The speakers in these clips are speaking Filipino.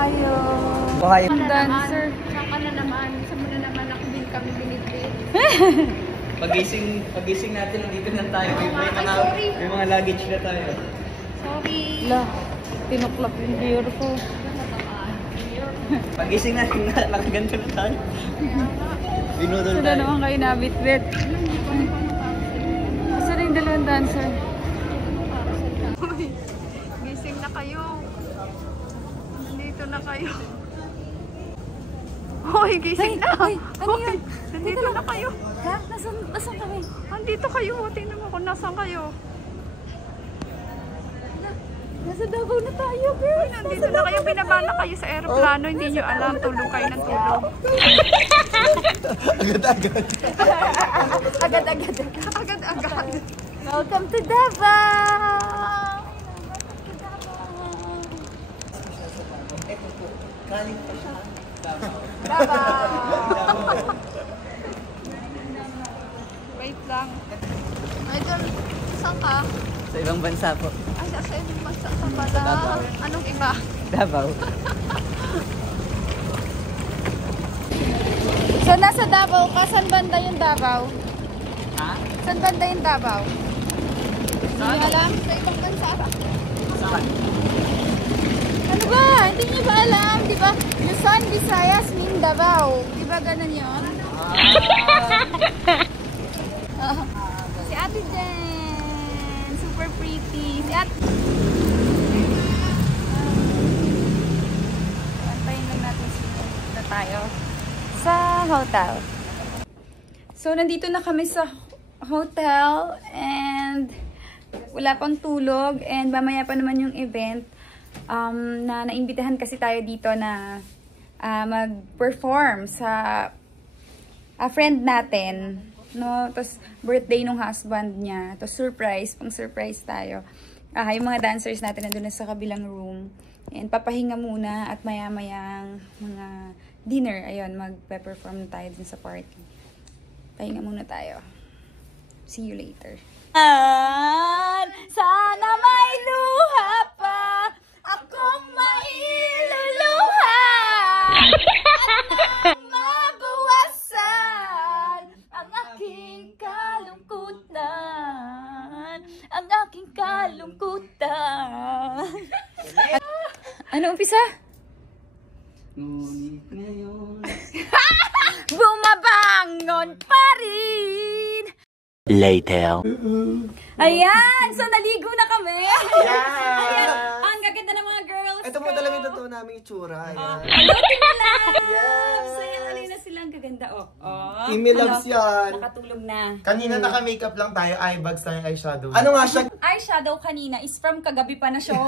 Ohio. Ohio. Dancer. Saan ka na naman? Saan mo na naman ako din kami binibit? Pagising natin, nandito na tayo. May mga luggage na tayo. Sorry. La, tinuklap yung gear ko. Pagising natin, nakaganto na tayo. Binudol Sila tayo. naman kayo nabit-bit. Asa rin dalawang dancer? Gising na kayo. Nandito na kayo. Hoy, gising na. Hoy, ano yun? Nandito na kayo. Ha? Nasaan kami? Nandito kayo. Tingnan mo kung nasaan kayo. Nasa Davao na tayo, girl. Nandito na kayo. Binaba na kayo sa aeroplano. Hindi nyo alam. Tulog kayo ng tulog. Agad-agad. Agad-agad. Agad-agad. Welcome to Davao! Kaling pa siya. Davao! Wait lang. Idol, saan ka? Sa ibang bansa po. Ay, nasa ibang bansa ka pala. Anong iba? Davao. So, nasa Davao ka? Saan banda yung Davao? Ha? Saan banda yung Davao? Saan? Hindi alam? Sa ibang bansa ka? Saan? Ano ba? Hindi niyo ba alam? Di ba? Luzon, Visayas, Mindanao. Di ba ganun yun? Si Ate Jen. Super pretty. Si Ate... Antayin lang natin na tayo sa hotel. So, nandito na kami sa hotel and wala pang tulog and mamaya pa naman yung event. Na naimbitahan kasi tayo dito na mag-perform sa friend natin, no? Tapos birthday nung husband niya. Tapos surprise, pang-surprise tayo. Yung mga dancers natin nandun na sa kabilang room. And papahinga muna at maya-mayang mga dinner. Ayun, mag-perform na tayo dun sa party. Pahinga muna tayo. See you later. Sana may luha pa akong mailuluha at nang mabawasan ang aking kalungkutan. Ang aking kalungkutan. Ano umpisa? Ngunit ngayon. Bumabangon pa rin. Later. Ayan! So, naligo na kami! Yeah! Ayan! Ang gaganda ng mga girls Ito ko! po talaga yung totoo naming itsura. Hello, Timmy Loves! Yes! Saya, alin na sila ang gaganda. Oh. Timmy Loves yan. Nakatulog na. Kanina naka-makeup lang tayo, eye bags na yung eyeshadow. Ano nga siya? Eyeshadow kanina is from kagabi pa na show.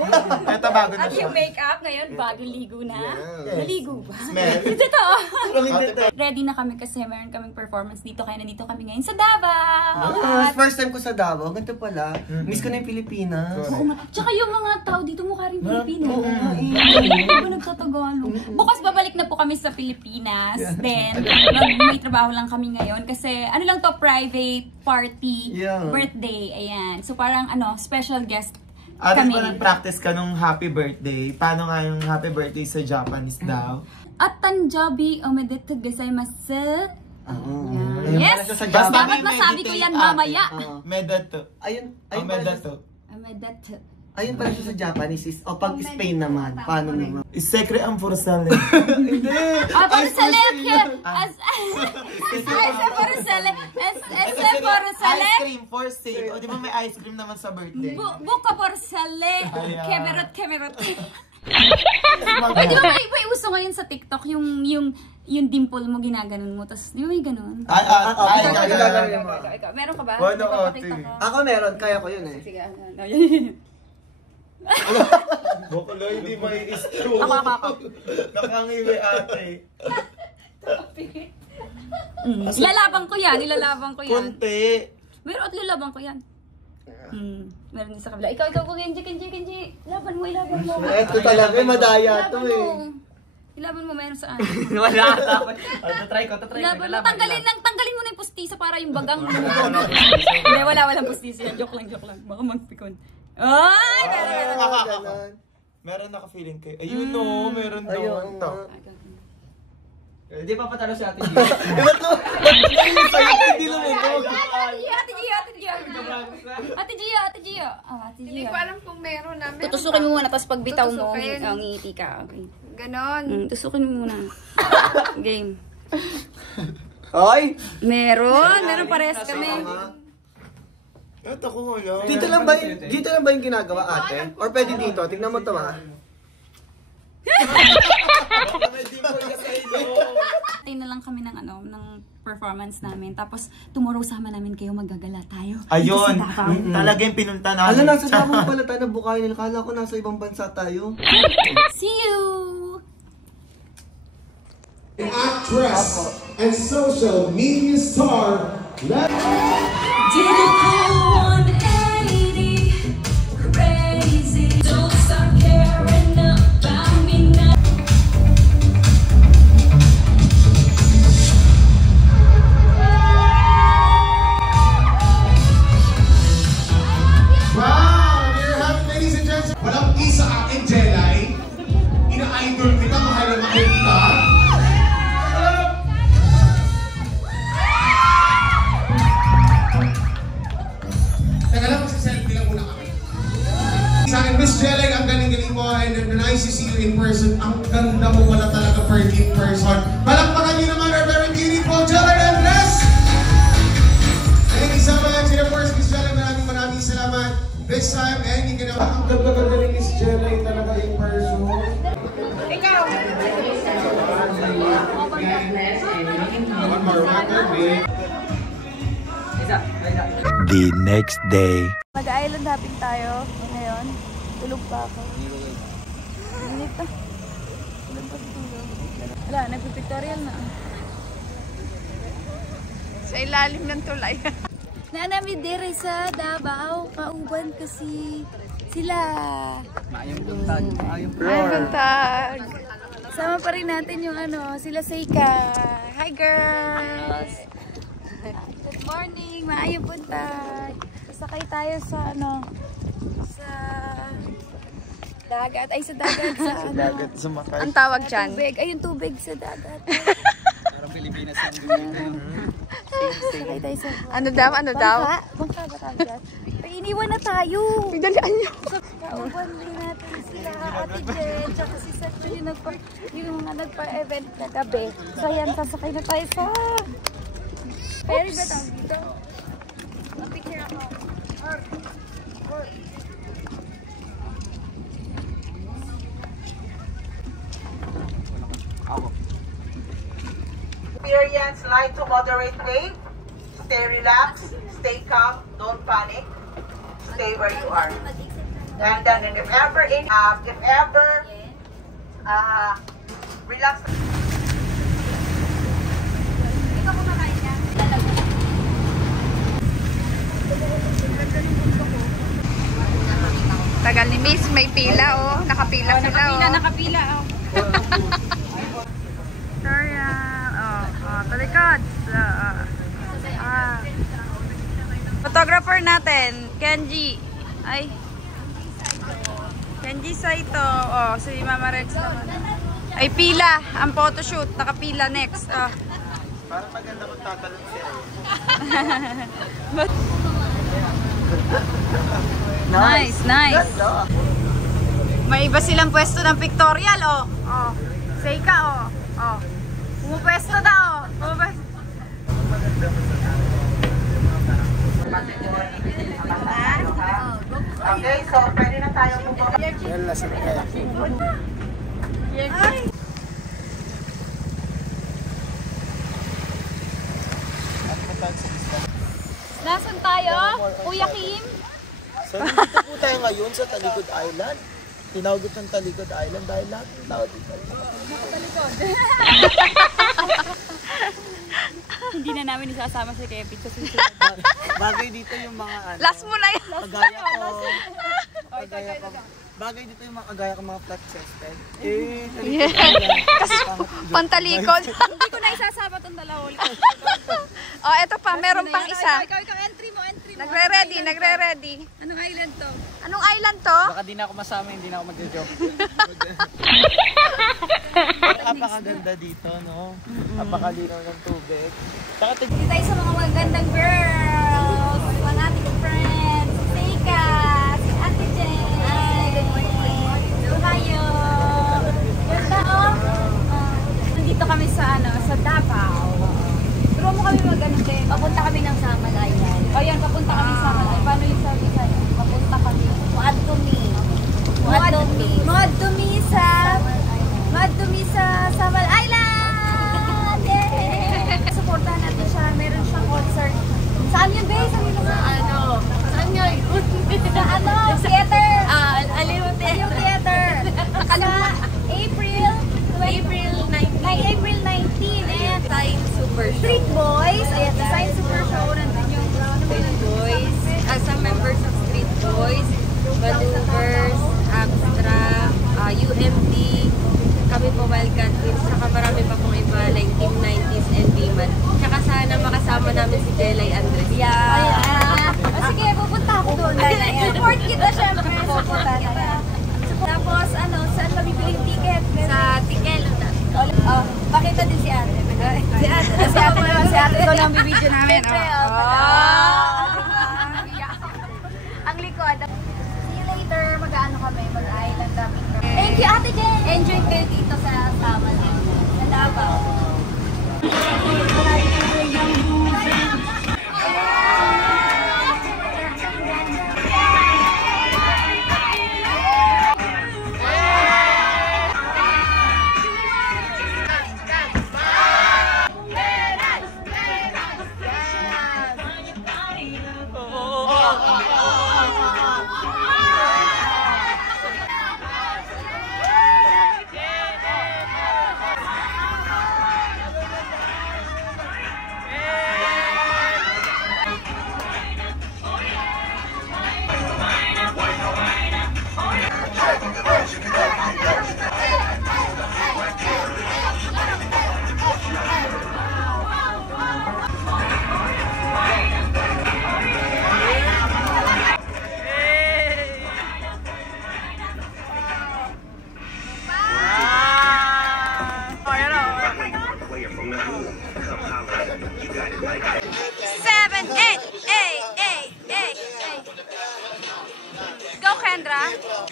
Ito bago na At siya. yung makeup ngayon, bagong ligo na. Yes. Naligo ba? Smell. Totoo. Ate, Ready na kami kasi meron kaming performance dito. Kaya nandito kami ngayon sa Davao. At First time ko sa Davao. Ganito pala. Miss ko na yung Pilipinas. tsaka yung mga tao dito mukha rin Pilipino. Oo nga eh. Hindi ba nagtatagalog? Bukas babalik na po kami sa Pilipinas. Then, may trabaho lang kami ngayon. Kasi, ano lang to, private party, Yeah. birthday, ayan. So, parang, special guest Ate, kami. ko nag-practice ka nung happy birthday. Paano nga yung happy birthday sa Japanese daw? At tanjabi, omedetou gozaimasu. Oo. Yes! Sa Basta Dapat may masabi ko meditate, yan ate. mamaya. Medato. Ayun Ang pala siya, medato. Omedetou. ayun pala siya sa Japanese is, o pag Spain naman, paano naman? Isekre ang forsale. Hindi! Porcele Ay, here! Ese porcele! Ese porcele! Ice cream for sale. O di ba may ice cream naman sa birthday? Buka porcele! Ayan. Kemerot! Ay, di ba may uso ngayon sa TikTok yung dimple mo ginaganon mo, tapos di ba may ganon? Ay, Ikaw, meron ka ba? Wala, Ipapakita ate. ko. Ako meron, kaya ko yun eh. Sige, Bukalo, hindi may istro. Ako. Nakangiwi ate. Ilalabang ko yan. Kunti. Meron at lilabang ko yan. Meron din sa kabila. Ikaw, Kenji. Laban mo. Ito talaga, madaya to eh. Ilaban mo, meron saan. Wala ka. Tatry ko. Ilaban mo, tanggalin mo na yung pustisa para yung bagang. Hindi, walang pustisa yan. Joke lang. Baka magpikon. Ay, meron. Ganon. Meron naka-feeling kayo. Ayun no, meron doon. Hindi pa patalo si Ate G. Ba't no? Hindi lumubog. Ate Gio. Hindi ko alam kung meron na. Meron Tutusukin mo muna, tapos pag bitaw mo, Tutusukin. ngiti ka. Okay. Ganon. Tusukin mo muna. Game. Ay! Meron parehas kami. Ito ko wala. Dito lang ba yung ginagawa, ate? Or pwede dito? Tignan mo ito, ha? Tayo na lang kami ng performance namin. Tapos tomorrow sama namin kayo, maggagala tayo. Ayun. Dito sa Davao. Talaga yung pinunta namin. Alam, nasa Davao pala tayo na bukayin nila. Kala ko nasa ibang bansa tayo. See you! Actress and social media star. Wow! There you have it, ladies and gentlemen. Walang isa akin, Jelay. Ina-idol kita, mahal na mahal kita. Teka lang, magsiselfie lang muna kami. Sa akin, Miss Jelay, ang galing-galing mo, and when I see you in person, ang ganda mo pala talaga in person. Palakpakan niyo naman our very beautiful Jelay and Bless! Thank you so much. And of course, Miss Jelay, maraming salamat. This time, hindi ka naman. Ang ganda-ganda ni Miss Jelay talaga in person. Ikaw! One more water, babe. The next day. Mag-island hopping tayo ngayon. Tulog pa ako. Init pa. Tulog pa sa tulog. Wala, nagpipictorial na. Sa ilalim ng tulay. Naanami dire sa Davao. Kauban kasi sila. Maayong buntag. Ay, buntag. Sama pa rin natin yung sila Seika. Hi girls! Good morning! Maayong buntag! Sakay tayo sa sa dagat. Ay, sa dagat. Sa Dagat sumakay. Ang tawag dyan. tubig. Ay, yung tubig sa dagat. Parang Pilipinas ang dito. Sakay tayo sa Ano daw? Bangka ba tawag dyan? Ay, iniwan na tayo! Pagdalian nyo. Kauban din natin sila Ate Jen, tsaka si Sacho yung mga nagpa-event kagabi. So ayan, sasakay na tayo sa... Ferry ba tawag dito? Picture ako. Experience light to moderate wave. Stay relaxed, stay calm, don't panic. Stay where you are. And then if ever relax. Tagal ni Miss, may pila oh. Nakapila sila oh. Nakapila. Victoria. Talikod. Photographer natin, Kenji. Ay. Kenji Saito. Oh, si Mama Rex naman. Ay, pila. Ang photoshoot. Nakapila next. Oh. Parang maganda kung tatalon siya. Nice. May iba silang pwesto ng pictorial, oh. Oh. Seika, oh. Oh. Pumupwesto na, oh. Pumupwesto. Okay, so pwede na tayo pumunta. Nasaan tayo? Kuya Kim? So, dito po tayo ngayon sa Talikod Island. Tinawag itong Talikod Island dahil lahat ng tao dito. Hindi na namin isasama si Kevin sa susunod. Bagay dito yung mga Last mo na yan. bagay dito yung mga kagaya ko mga flat chested. Kasi pantalikod. Hindi ko na isasama itong dalawa ulit. Oh, eto pa. Meron pang isa. Ikaw, entry mo. Nagre-ready. Anong island to? Anong island to? Baka di na ako masama, hindi na ako magjo-joke. Napakaganda dito, no? Napakalinaw ng tubig. Tsaka Dito tayo sa mga magandang girls. Mga ating friends. Si Seika. Si Ate Jen. Hello kayo. Ganda oh. Nandito kami sa sa Davao. Turo mo kami mag-ano din. Papunta kami ng Samal Island. O yan, papunta kami sa Samal Island. Paano yung sabi sa'yo? Papunta kami. Muadumi sa Samal Island! Yay! Supportahan natin siya. Meron siyang concert. Saan yun, babe? Saan yun? Saan nga yun? Sa theater! Aliw Theater! Sa April 19. Ayan. Science Super Street Boys. Ayan, the Science Super Show. Nandun yung Street Boys. Some members of Street Boys, Maneuvers, Abstract, UMD, kami po Wildcat Twins, saka marami pa pong iba like Team 90s and B-Man. Tsaka sana makasama namin si Jelay Andres. Yeah. Sige, pupunta ako doon. Support kita syempre. Support kita. Tapos, saan kami bibili yung ticket? Sa Tikelo na. Pakita din si ate. Si ate naman, ito lang bibidyo namin. Ang likod. See you later. Mag-ano kami, mag-island kami. Thank you, Ate Jen. Enjoy kayo dito sa Samal. Sa Davao.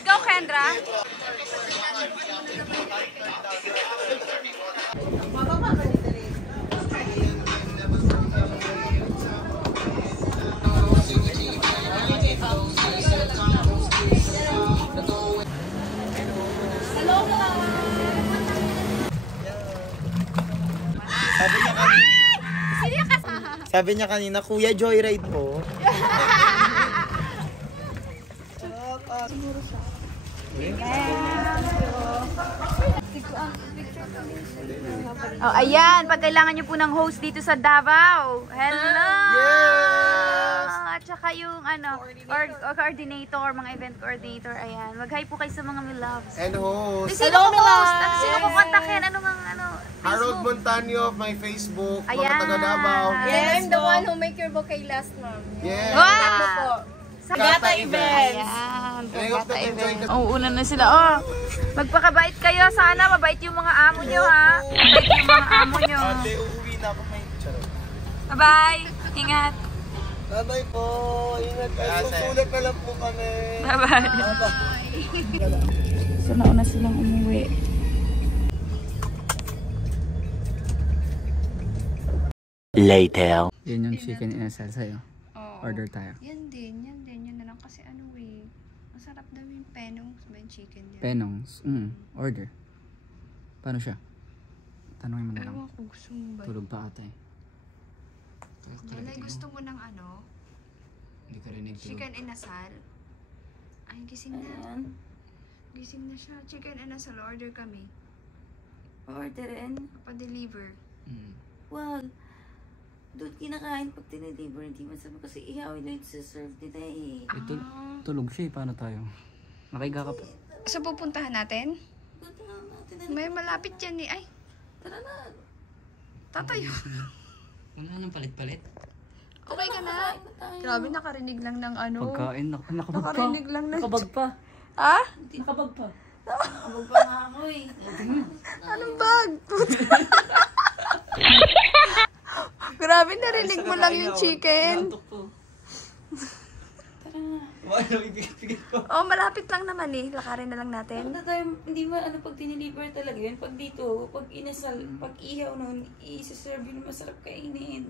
Go, Kendra! Sabi niya kanina, Kuya, joyride po. Oh, ayan, pag kailangan nyo po ng host dito sa Davao. Hello! Yes! At saka yung coordinator, mga event coordinator, ayan. Mag-hi po kayo sa mga Miloves. And host. Sino po host? Sino po kontakin? Harold Montaño of my Facebook, mga Ayan. taga Davao. I'm the one who make your bouquet last, ma'am. Yes. Wow! Gata Events. Ayan, And I hope that you enjoyed the una na sila. Oh, magpakabait kayo. Sana mabait yung mga amo nyo, ha? Mabait yung mga amo nyo. Ate, uuwi na ako may charot. Bye-bye. Ingat. Bye-bye po. Ingat kayo. Tutulak na lang po kami. Bye-bye. So, nauna silang umuwi. Later. Yun yung chicken inasal sa'yo. Order tayo. Yan din. Yun na lang kasi masarap daw yung penong sa chicken niya. Penongs. Order. Paano siya? Tanungin mo na lang. Ewan ko, gusto mo ba? Tulog pa ata eh. Lalay, gusto mo ng Hindi ka rinig tulog. chicken inasal? Ay, gising na. Gising na siya. Chicken inasal, order kami. Orderin? Pa-deliver. Well, doon kinakain pag tinideliver, hindi masama kasi ihawin na yung serve nila eh. Tulog siya eh. Paano tayo? Nakiga ka pa. So, pupuntahan natin? Punta natin na. May malapit yan eh. Ay, Tara na. tatayo. Wala nang palit-palit. Okay ka na? Grabe, nakarinig lang ng ano. Pagkain, nakabag pa. Nakarinig lang ng... Nakabag pa. Ha? Nakabag pa. Nakabag pa nga ako eh. Anong bag? Grabe, narinig mo lang yung chicken. Ano, ibigay ko. Oh, malapit lang naman eh. Lakarin na lang natin. Hindi mo ano pag diniliver talaga yun. Pag dito, pag inasal, pag ihaw nun, i-serve yun, masarap kainin.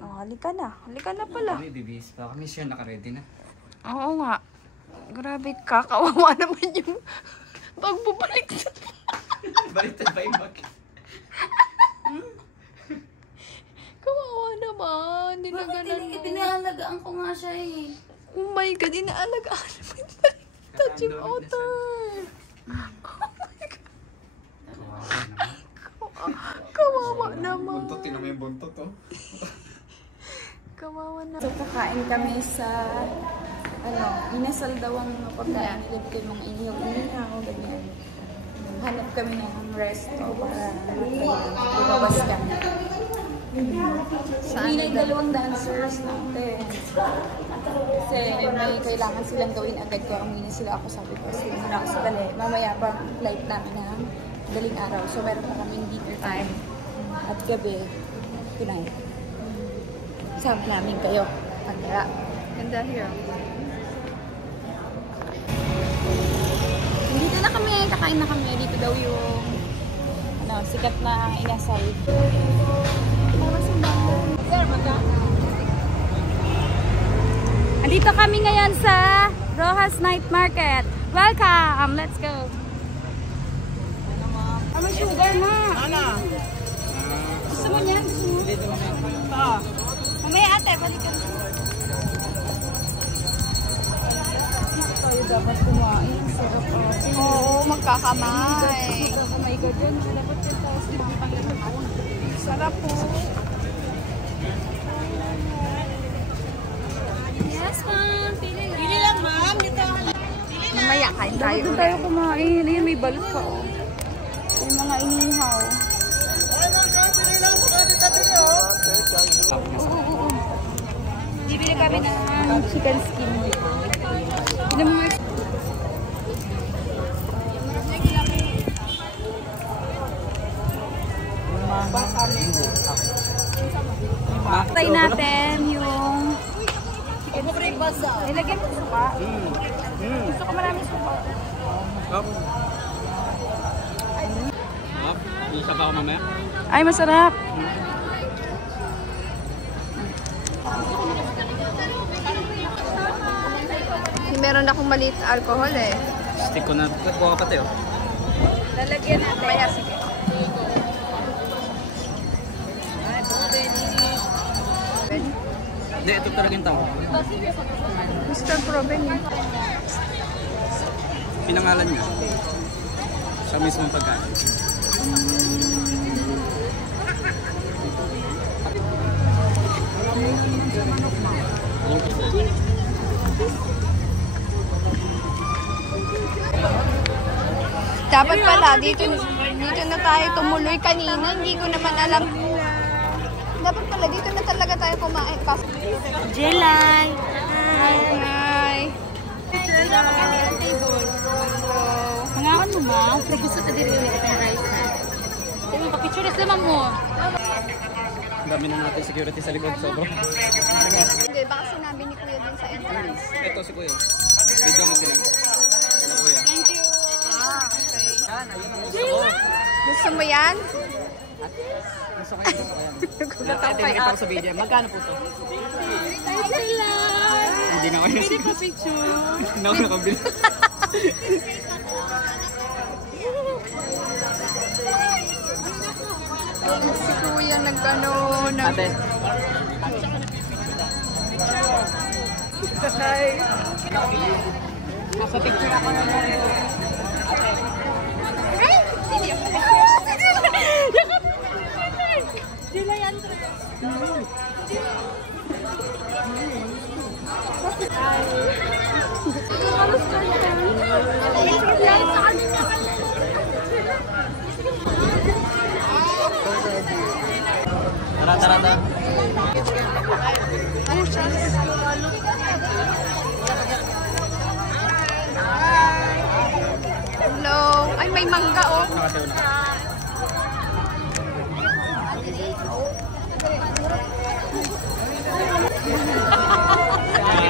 Oh, halika na. Halika na pala. Kami, bibihis pa. Kami siya nakaredy na. Oo nga. Grabe ka. Kawawa naman yung pagbubalik sa... Baliktad ba yung bag? Kawawa naman. Hindi na ganun mo. Pinaalagaan ko nga siya eh. Oh my God, inaalagaan naman. Touching otter. Oh my God. Kawawa naman. Buntot, tingnan mo yung buntot, oh. Kawawa naman. So, kakain kami sa, inasal daw ang mga pagkain nila dito, yung mga inihaw, ganyan. Hanap kami ng resto para lumabas kami. Hindi na yung dalawang dancers natin. Kasi may kailangan silang gawin agad ko. Umuwi na sila ako, sabi ko. Kasi muna ako sa dali. Mamaya pa flight namin ng daling araw. So meron pa kaming dinner time. At gabi, tonight. Sama namin kayo. Pagkara. Ganda here. Dito na kami. Kakain na kami. Dito daw yung sikat na inasal. Andito kami ngayon sa Rojas Night Market. Welcome! Let's go! May sugar na! Gusto mo niyan? Gusto mo? Mamaya ate, balikan mo. Dito tayo dapat kumain. Sarap po. Oo, magkakamay. Magkakamay ka dyan. Dapat yung taos din ang pangalaman. Sarap po. Yes, ma'am. Pili lang, ma'am. Dito. Mamaya kain tayo. Dapat tayo kumain. Ayan, may balot pa, oh. May mga inihaw. Oo. Bibili kami ng chicken skin. Try natin yung chicken skin. Ilagyan mo suka. Gusto ko maraming suka. Isa pa ako mamaya? Ay, masarap. Meron akong maliit alcohol eh. Stick ko na. Buka ka pati, oh. Lalagyan natin. Mamaya, sige. Hindi, ito talaga yung tao. Mr. Proven eh. Pinangalan niya. Sa mismong pagkain. Dapat pala, dito na tayo tumuloy kanina. Hindi ko naman alam. Dapat pala, dito na talaga tayo kumain. Jelay! Hi! Mga ano ma? Gusto ka din ulit ang rice na. Kapicture naman mo. Ang dami na natin security sa likod. Sobrang. Hindi, baka sinabi ni Kuya din sa entrance. Ito si Kuya. Video mo sila. Ano Kuya? Thank you. Ah, okay. Yan, ayun ang gusto ko. Gusto mo yan? Gusto ko yan. Ito yung kita ko sa video. Magkano po to? Hindi na ako yun. Pwede pa picture. Hindi na ako nakabili. Si Kuya nag-ano. Ate. Hi. Nasa picture ako na lang. Tara. Hello. Ay, may mangga, oh.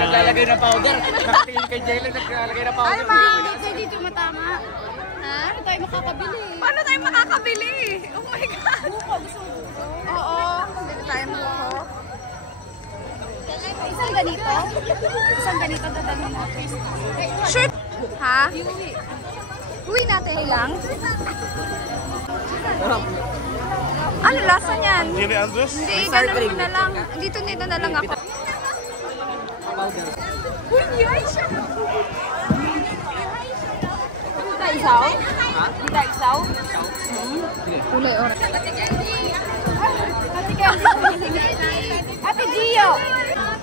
Naglalagay na powder. Nakatingin kay Jaylen, naglalagay na powder. Ay, ma! Dito matama. Ha? Paano tayo makakabili? Paano tayo makakabili? Oh my God! Oo. Dito tayo buko. Isang ganito? Isang ganito dadalhin natin. Sure! Ha? Uwi natin lang. Ano lasa niyan? Hindi, ganun na lang. Dito na lang ako. Uy, yay siya! Kita isaw? Ha? Kita isaw? Kulay oras. Ate Candy! Ate Gio!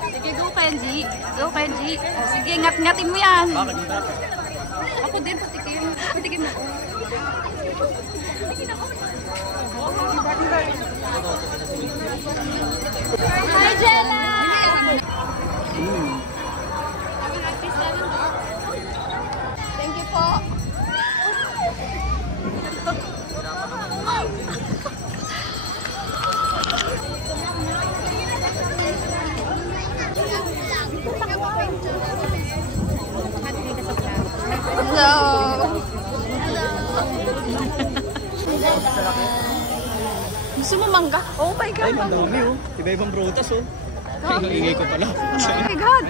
Sige, go Kenji. Go Kenji. Sige, ngat-ngatin mo yan. Bakit? Ako din, patikim. Patikim mo. Hi, Jella! Thank you po. Hello. Gusto mo mangga? Oh my God. Ay, ang dami oh. Iba-ibang prutas oh. Ay, ingay ko pala. Oh my God.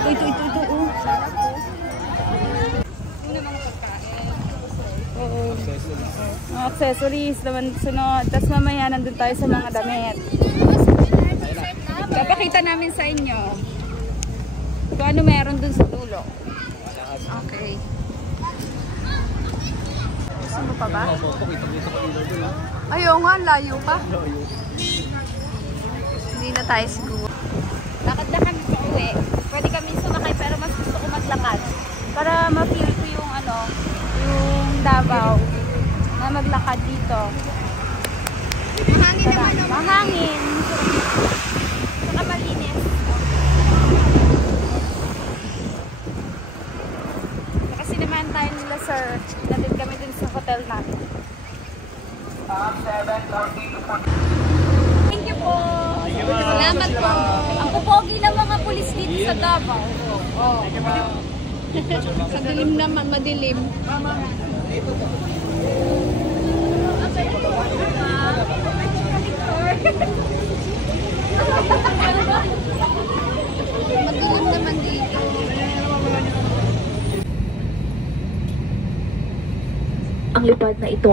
Ito. Oh. Oo. Mga accessories naman sunod. Tapos mamaya nandun tayo sa mga damit. Papakita namin sa inyo kung ano meron dun sa dulo. Okay. Gusto mo pa ba? Ayaw nga, layo pa. Hindi na tayo siguro. Lakad na kami sa uwi. Pwede kami sumakay pero mas gusto ko maglakad. Para ma-feel ko yung ano, yung Davao na maglakad dito. Mahangin naman. Mahangin. Saka malinis. Kasi naman tayo nila sir. Nandun kami dun sa hotel natin. Thank you po. Salamat po. Ang pupogi ng mga pulis dito sa Davao. Oh. Sa dilim naman, madilim. Madilim naman dito. Ang lipad na ito